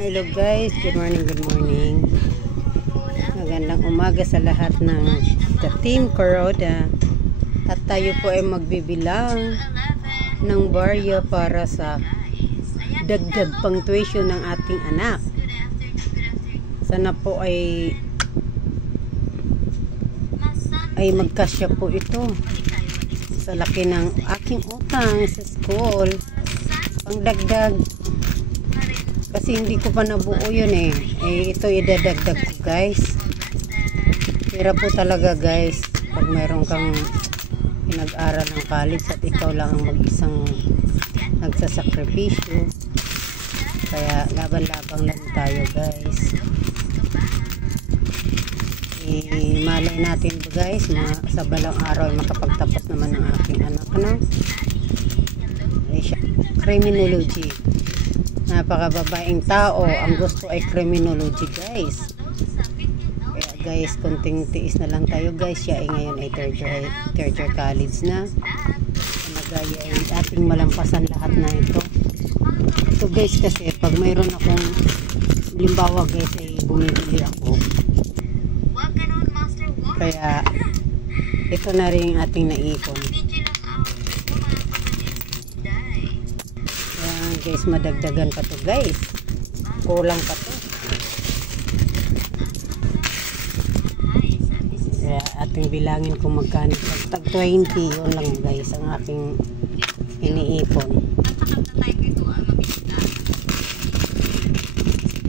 Hello guys, good morning, good morning. Magandang umaga sa lahat ng Team Kuroda. At tayo po ay magbibilang ng barya para sa dagdag pang tuition ng ating anak. Sana po ay magkasya po ito sa laki ng aking utang sa school. Pang dagdag. Kasi hindi ko pa nabuo yun eh. Ito idadagdag ko guys. Hirap po talaga guys. Pag mayroon kang pinag-aral ng college at ikaw lang ang mag-isang nagsasakripisyo. Kaya laban-labang lang tayo guys. Malay natin guys, sa balang araw makapagtapos naman ng aking anak na. Criminology. Napakababaeng tao, ang gusto ay criminology guys. Kaya guys, konting tiis na lang tayo guys. Siya ay ngayon ay third year college na. Nagaya ay ating malampasan lahat na ito. Ito guys kasi pag mayroon akong limbawa guys ay bumibili ako. Kaya ito na rin ating naipon. Guys, madagdagan pa to guys, kulang pa to. Kaya ating bilangin kung magkano. Tag 20 yun lang guys ang aking iniipon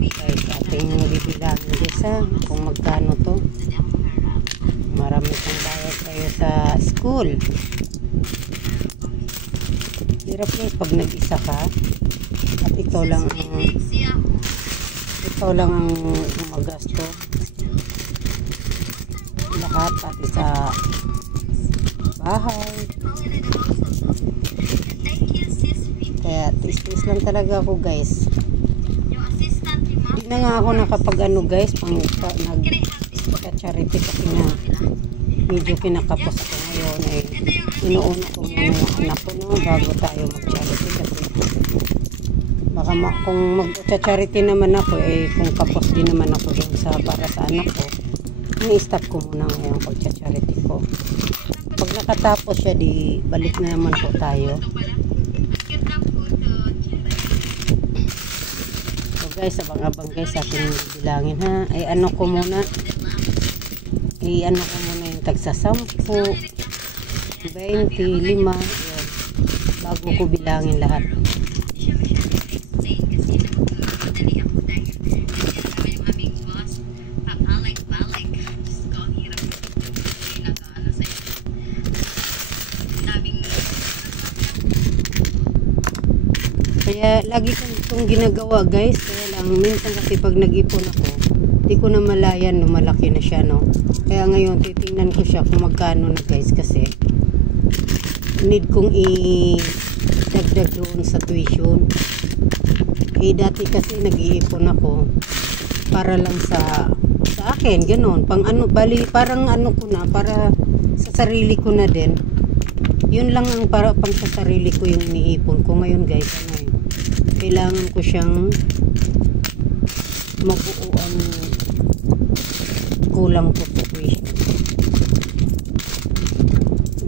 guys. Ating bibilangin guys kung magkano to. Marami pang bayad kayo sa school. Hirap guys pag nag-isa ka at ikaw lang ang magasto lahat pati sa bahay. Kaya tis-tis lang talaga ako guys. Hindi na nga ako nakapag ano guys nag-charity kasi nga medyo kinakapos ako ngayon eh. Inuuna ko muna yung anak ko no, bago tayo mag-charity kasi baka kung mag-charity naman ako kung kapos din naman ako dun para sa anak ko, ni-stop ko muna ngayon pag-charity ko. Pag nakatapos siya di balik na naman po tayo. So guys, abang-abang guys sa ating bilangin ha. Ano ko muna yung tagsa 10, 20, 5 yun, bago ko bilangin lahat. Kaya lagi ko itong ginagawa guys. Kaya lang minsan kasi pag nag-ipon ako di ko na malayan no, malaki na siya no. Kaya ngayon titingnan ko siya kung magkano na guys kasi need kong i-dagdag doon sa tuition. Dati kasi nag-iipon ako para lang sa akin, ganoon. Pang ano, bali, parang ano ko na, para sa sarili ko na din. Yun lang ang para pang sa sarili ko yung iniipon ko. Ngayon guys, kailangan ko siyang mabuo ang kulang ko sa tuition.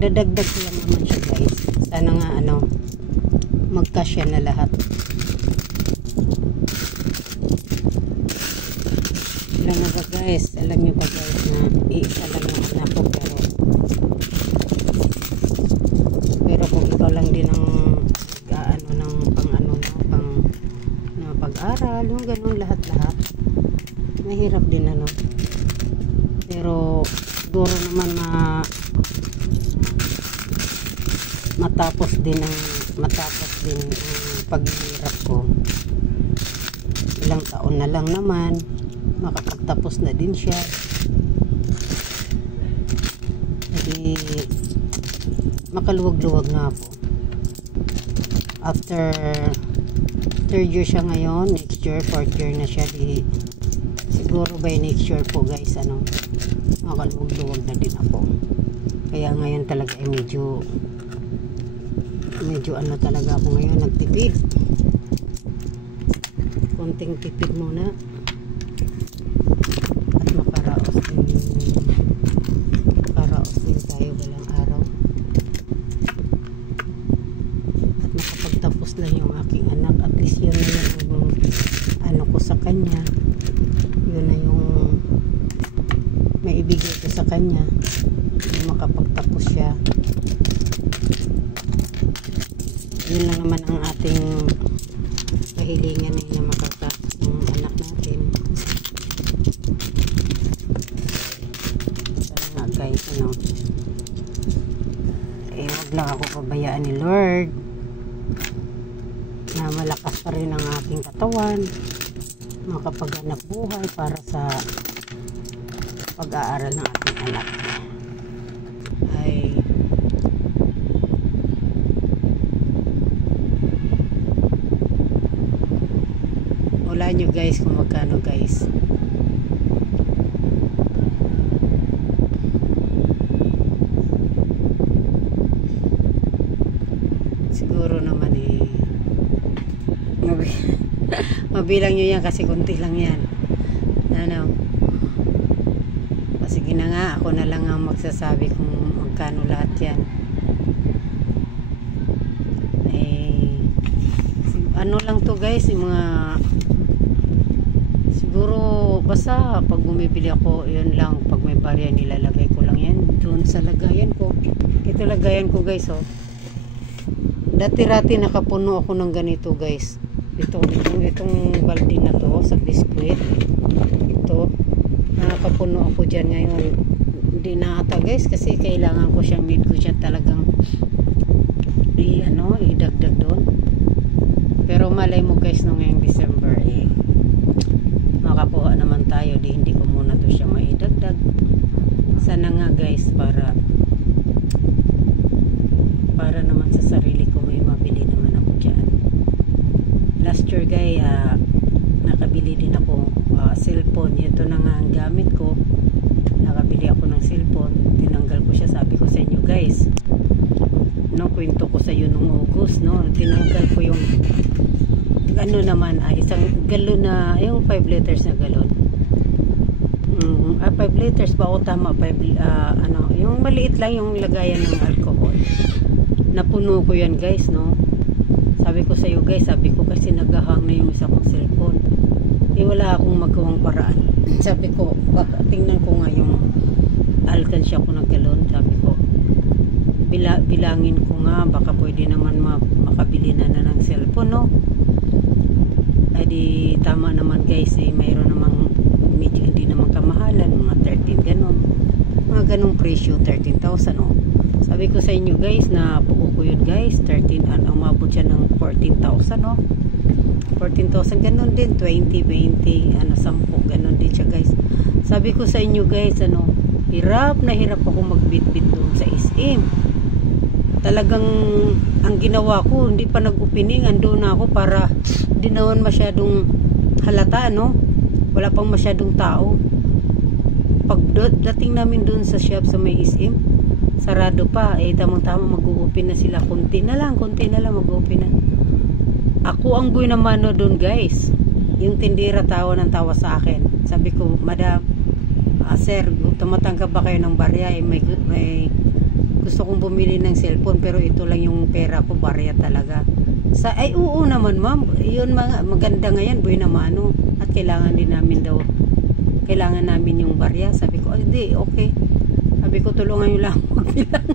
Dadagdag ko lang naman siya guys. Sana nga magkasya na lahat. Alam nyo ba guys na iisa lang yung anak ko pero kung ikaw lang din ang ng pag-aral, yung ganun lahat mahirap din pero siguro naman matapos din ang paghihirap ko. Ilang taon na lang naman makakapagtapos na din siya. Jadi makaluwag-luwag na ako. After third year siya ngayon, next year, fourth year na siya. Siguro by next year po guys, makaluwag-luwag na din ako. Kaya ngayon talaga ay medyo talaga ako ngayon nagtipid. konting tipid muna at makaraos din tayo balang araw at makapagtapos lang yung aking anak. At least yun na yung ano ko sa kanya, yun na yung maibigay ko sa kanya, makapagtapos siya. Yun lang naman ang ating kahilingan na makatapos ng anak natin. Sana nga guys, ano, wag lang ako pabayaan ni Lord na malakas pa rin ang aking katawan, makapaghanap buhay para sa pag-aaral ng ating anak. Ay wala nyo guys kung magkano guys. Siguro naman mabilang nyo yan kasi kunti lang yan. Ano, sige na nga, ako na lang ang magsasabi kung magkano lahat yan. Ano lang to guys, yung mga siguro basta pag bumibili ako, yun lang, pag may barya nilalagay ko lang yan doon sa lagayan ko. Ito lagayan ko guys, oh. Dati-rati nakapuno ako ng ganito guys. Itong balde na to sa biskuit. Ito, nakapuno ako dyan ngayon. Hindi na ata guys kasi kailangan ko siyang, need ko siya talagang idagdag doon. Pero malay mo guys, nung ngayong December makakuha naman tayo, hindi ko muna to siya maidagdag. Sana nga guys, para naman sa sarili ko may mabili naman ako dyan. Last year guys, nakabili din ako cellphone. Ito na nga ang gamit ko. Nakabili ako ng cellphone, tinanggal ko siya. Sabi ko sa inyo guys, kwento ko sa iyo nung August, tinanggal ko yung ano naman, isang galon na, yung 5 liters na galon. 5 liters ba o tama? Yung maliit lang yung lagayan ng alcohol. Napuno ko yan guys, sabi ko sa iyo guys, sabi ko kasi naghahang na yung isa kong cellphone. Wala akong magawang paraan. Sabi ko, baka tingnan ko nga yung alkansya ko ng galon. Sabi ko, bilangin ko nga, baka pwede naman makabili na ng cellphone, ay di tama naman guys, mayroon namang medyo hindi naman kamahalan, mga 13 ganon, mga ganong presyo, 13,000 sabi ko sa inyo guys, na buo ko yun guys, 13, ang umabot siya ng 14,000 14,000 ganon din, 20, 10 ganon din siya guys. Sabi ko sa inyo guys, hirap na hirap ako magbitbit doon sa SM. Talagang ang ginawa ko, hindi pa nag-opening, ando na ako para di naman masyadong halata, wala pang masyadong tao. Pag dating namin doon sa shop sa may SM, sarado pa, tamang-tamang mag-open na sila, konti na lang mag-open na. Ako ang buhay naman doon guys. Yung tindira tawa ng tawa sa akin. Sabi ko, madam, sir, tumatanggap ba kayo ng barya? May gusto kong bumili ng cellphone pero ito lang yung pera ko, barya talaga. Oo naman ma'am, yun maganda ngayon, buhay naman at kailangan din namin yung barya. Sabi ko, hindi, okay. Sabi ko, tulungan nyo lang magbilang.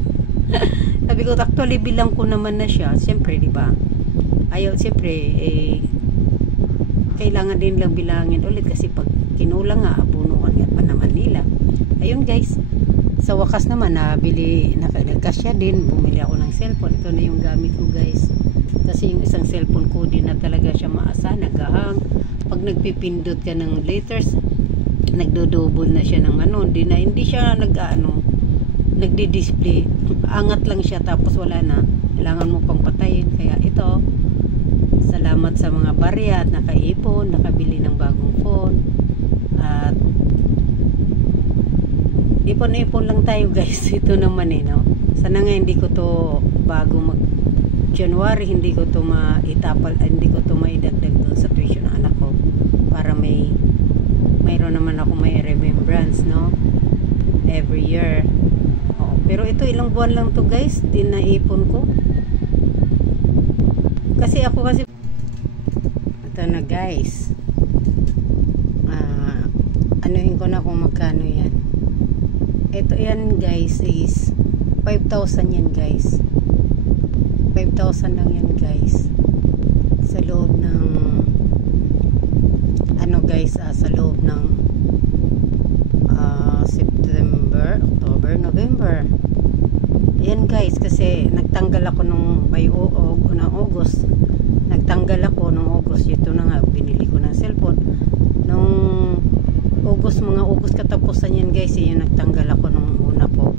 Sabi ko, actually bilang ko naman na siya, siyempre diba, siyempre kailangan din lang bilangin ulit kasi pag kinulang nga, abunuan nga pa naman nila. Ayun guys, sa wakas naman nagkasya din, bumili ako ng cellphone. Ito na yung gamit ko guys, kasi yung isang cellphone ko din na talaga siya maasa, naghahang. Pag nagpipindot ka ng letters, nagdodouble na siya ng hindi siya nagdi-display, angat lang siya tapos wala na, kailangan mo pang patayin. Kaya ito, salamat sa mga barya at nakaipon, nakabili ng bagong phone. At ipon-ipon lang tayo guys. Ito naman sana nga hindi ko to bago mag January, hindi ko to maidagdag doon sa tuition ng anak ko. mayroon naman ako may remembrance, no? Every year. Oh, pero ito ilang buwan lang to guys, din naipon ko. Kasi ito na guys. Anuhin ko na kung magkano yan. Ito yan guys is 5,000 yan guys. 5,000 lang yan guys. Sa loob ng sa loob ng September, October, November. Yan guys, kasi nagtanggal ako nung August. Nagtanggal ako nung August. Ito na nga, binili ko ng cellphone. Nung mga August katapusan yan guys, yung nagtanggal ako nung una po.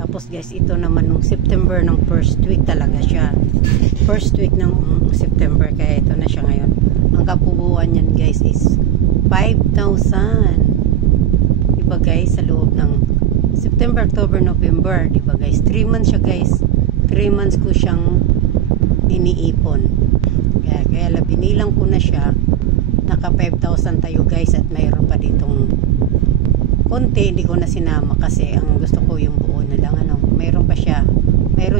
Tapos guys, ito naman nung September, ng first week talaga siya. First week ng September, kaya ito na siya ngayon. Ang kapubuan yan guys is 5,000. Diba guys, sa loob ng September, October, November, diba guys, 3 months siya guys. 3 months ko siyang iniipon. Kaya binilang ko na siya. Naka 5,000 tayo guys, at mayroon pa ditong konti, hindi ko na sinama kasi ang gusto ko yung buo na lang, ano. Mayroon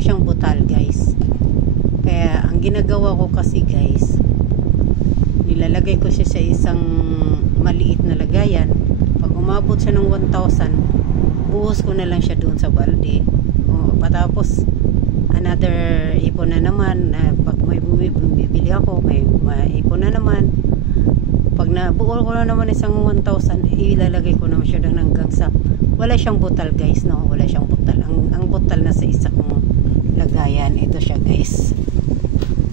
siyang butal guys. Kaya ang ginagawa ko kasi guys, nilalagay ko siya sa isang maliit na lagayan. Pag umabot siya ng 1,000, buhos ko na lang siya doon sa balde. Patapos another ipon na naman, pag may bibili ako, may ipon na naman. Pag nabuo ko na naman isang 1,000, ilalagay ko naman siya doon hanggang sa wala siyang butal guys, no? Wala siyang butal. Ang butal na sa isa kong lagayan, ito siya guys.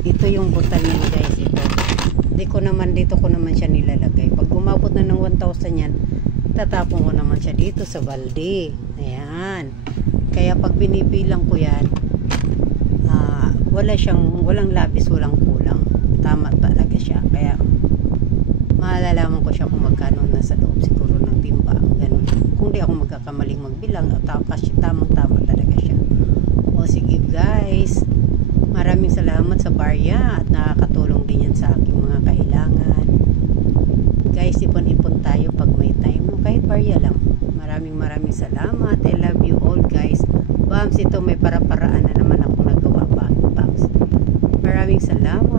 Ito yung butal niya guys, ito. Dito ko naman siya nilalagay. Pag umabot na ng 1,000 yan, tatapon ko naman siya dito sa balde. Ayan. Kaya pag binibilang ko yan, walang labis, walang kulang. Tama talaga siya. Kaya malalaman ko siya kung magkano nasa loob siguro ng timba, ganun. Kung di ako magkakamaling magbilang, kasi tamang-tama talaga siya. O sige guys, maraming salamat sa barya at nakakatulong din yan sa aking mga kailangan. Guys, ipon-ipon tayo pag may time, kahit barya lang. Maraming salamat. I love you all guys. Bams, ito may para-paraan na naman ako nagawa, Bams. Maraming salamat.